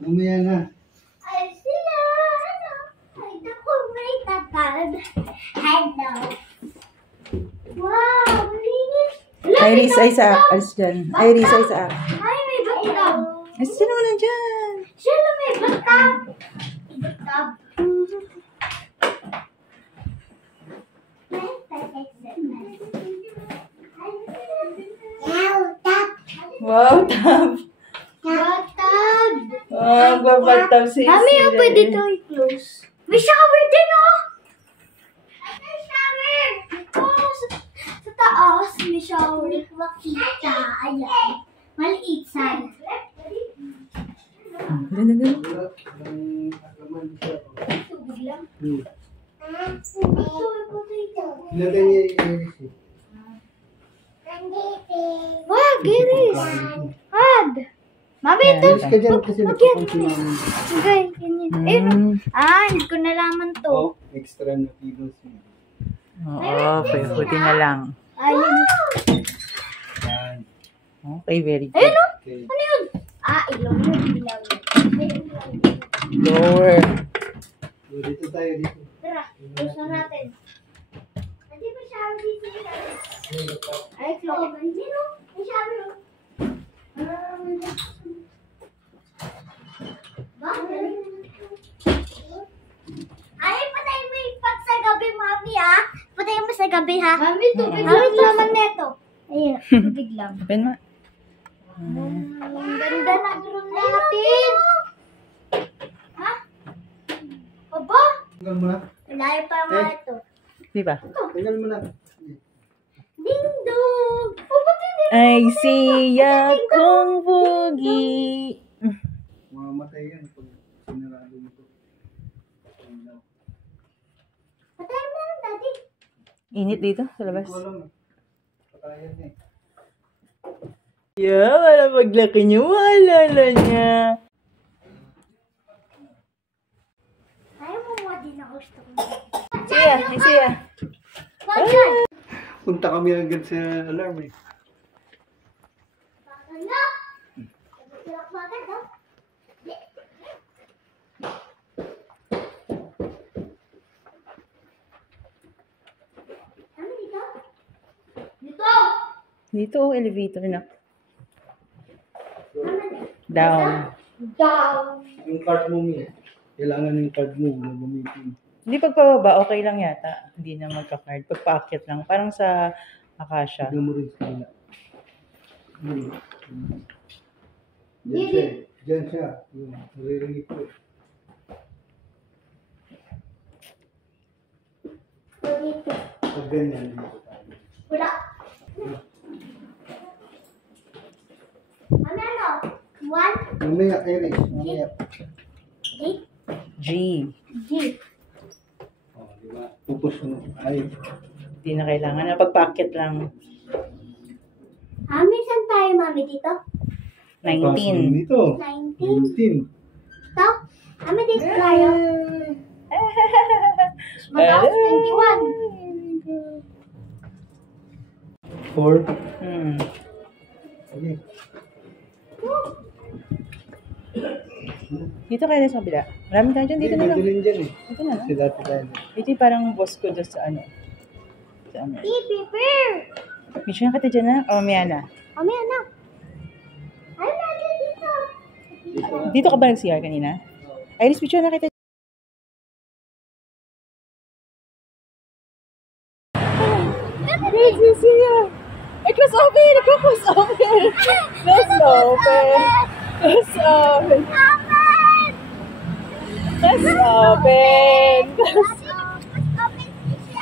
Mamaya na. Ay, sila! Ano? Ay, naku, may tatad. Hello. Wow, linis. Iris, ay sa alis dyan. Iris, ay sa Ay, may bathtub. Alis dyan naman na dyan. Sila may bathtub. Bathtub. Wow, tab. Bathtub. Oh, babatap si Mami, yung pwede ito i-close. May shower din, oh! May shower! Oh, sa taas, may shower. Hindi ko makita. Ayan. Maliit sana. Dun. Wala. Walang akaman siya. Tubig lang. Ito, Ito. ilagay niya yung Iris eh. Wow, Giris! Hard! Mami, ito! Iris ka dyan kasi nagpapunti namin. Okay, ganyan. Hindi ko nalaman to. Oh, extra na kilos. Oo, puti na lang. Ayun. Yan. Okay, very good. Ayun, oh! Okay. Ano yun? Ilong yun. Ilaw yun. Lower. So, dito tayo dito. Tara, close na natin. Hindi ba shower dito? Ay, close. Hindi, no? May shower, oh. Ay, patay mo yung pag sa gabi, mami, ha? Patay mo sa gabi, ha? Mami, tubig lang naman neto. Ayun, tubig lang. Open mo. Ang ganda ng room natin. Ha? Aba? Tanggal mo na. Malayo pa nga ito. Di ba? Tanggal mo na. Ding dong! Oh, ba't hindi? Ay, siya kong bugi. Mamamatay yan pag sinarado mo ito. Patay mo na, daddy. Init dito sa labas. Walang patayan eh. Yeah, wala paglaki niyo. Wala niya. Ayaw mo mo din ako gusto ko. Siya. Bakit? Punta kami agad sa alarm eh. Bakit na? Bakit na? Ano dito? Dito! Dito, elevator na. Down. Down. Yung card mo mi. Kailangan yung card mo na gamitin. Hindi pagpababa, okay lang yata. Hindi na magka-card. Pagpaakyat lang. Parang sa Akasha. Tignan mo rin sa kanila. Diyan siya eh. Diyan siya. Yun. Naririnig ko eh. Dito. Pag ganyan dito tayo. Wala. Ano? One, Mamaya, Iris. Mamaya. eight, G. G. Oh, di ba? Pupus mo. Ay. Hindi na kailangan. Pagpaakyat lang. Minsan tayo, mami, dito? 19. Dito. 19. 19. Ito? Dito tayo. Mataas, 21. 4. Hmm. Okay. Dito kayo sa kabila. Maraming tayo dyan. Dito na lang. Din dyan eh. Dito na lang. Kasi dati tayo. Ito yung parang boss ko doon sa ano. Sa ano. Prepare. Medyo na kita dyan na. O, mamaya na. Mami, ano? Ay, natin dito. Dito ka ba nag-CR kanina? Iris, picture na kita. Let's see ya. It was open. It was open. Let's open. Let's open. Let's open.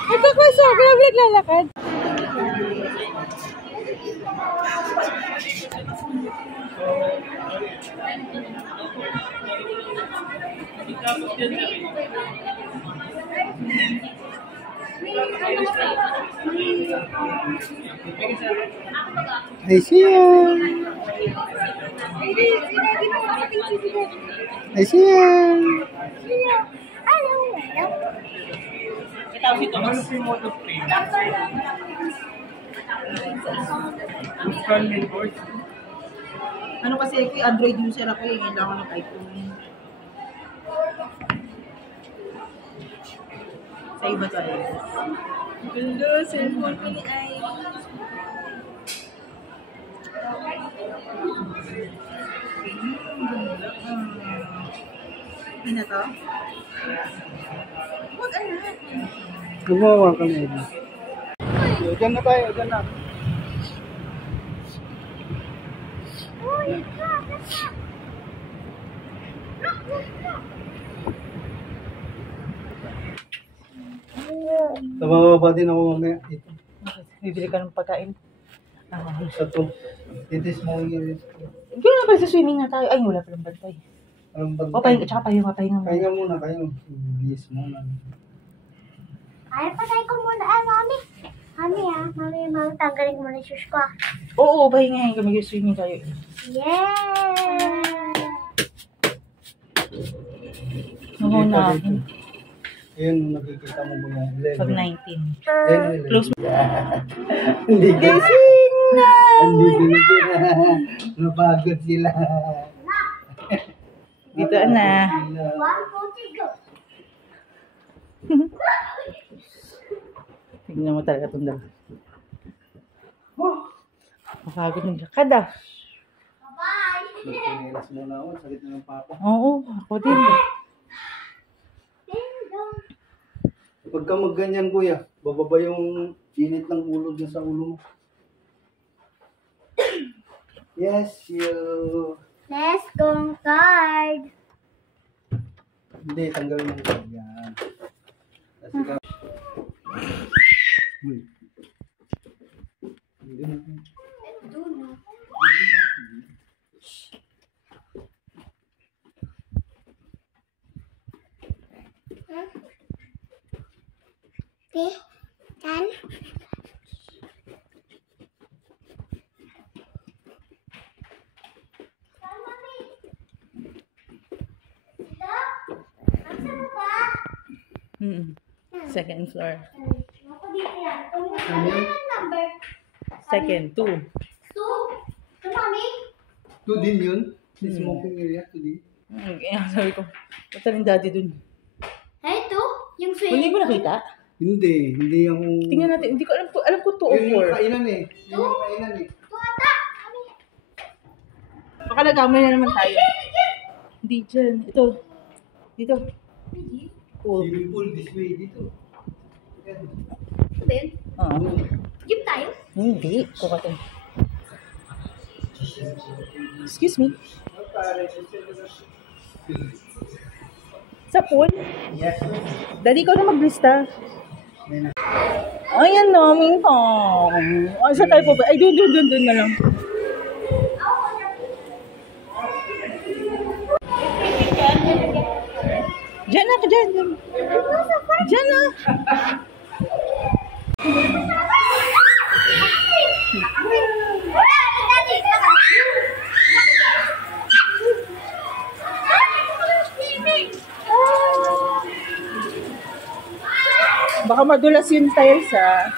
Ito ko sa grabe naglalakad. I see ya. I see ya. Ano kasi ako, Android user ako eh. Ngayon lang ako ng iPhone. Sa iba tayo. Hello, cellphone ko ni Ay. Hindi na to? Huwag anak. Gumawa ka na yun. Diyan na tayo, diyan na. Tumababa din ako mamaya. Ito. Bibili ka ng pagkain. Sa to. Titis mo yung Kaya nga pala sa swimming na tayo. Ay, wala palang bantay. Anong bag? O, pahinga, tsaka pahinga muna. Pahinga muna kayo. Bis muna. Ay, patay ko muna. Mami. Mami, tanggalin mo na yung shoes ko. Oo, pahingahin kami yung swimming tayo. Yeah! Oo na. Ayun, nakikita mo ba yung 11? Pag 19. Ayun, Close mo. Hindi ka. Gising na! Andito na sila. Napagod sila. Dito na. 1, 2, 3, go! Tignan mo talaga itong dalawa. Makagod ng lakad ah. Bye! Nagpinilas muna ako. Sakit na ng papa. Oo, ako din. Pagka magganyan, kuya, bababa yung init ng ulo dyan sa ulo mo. Yes, you. Let's go card! Hindi, tanggalin mo ito. Yan. Kasi ka. Uy. Hindi na. Okay, done. Second floor. Ako dito yan. Ano yung number? Second, 2. 2? Ito, mami? 2 din yun? Si smoking area, 2 din. Sabi ko, punta rin daddy dun. Ay, 2? Yung swing? Hindi mo nakita? Hindi ako... Tingnan natin, hindi ko alam ko 2 o Yun yung 4. kainan eh. Yun yung kainan eh. 2 ata! Mami? Baka nagamay na naman tayo. Hindi dyan. Ito. Dito. Oh. Swimming pool this way dito. Yan. Ito ba yun? Oo. Gym tayo? Hindi. Kukatin. Excuse me. Sa pool? Yes. Daddy, ikaw na maglista. Yan na. Ayan namin pa. Ay, sa tayo po ba? Ay, dun na lang. Diyan na, diyan. Diyan na. Baka madulas yung tiles ah.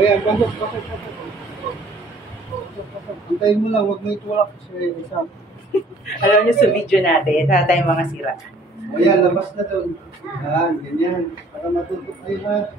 Ayan, pasok. Antayin mo lang, huwag mo itulak kasi isang. Alam niyo sa video natin, wala tayong mga sira. Ayan, labas na doon. Yan, ganyan. Para matutok kayo ha.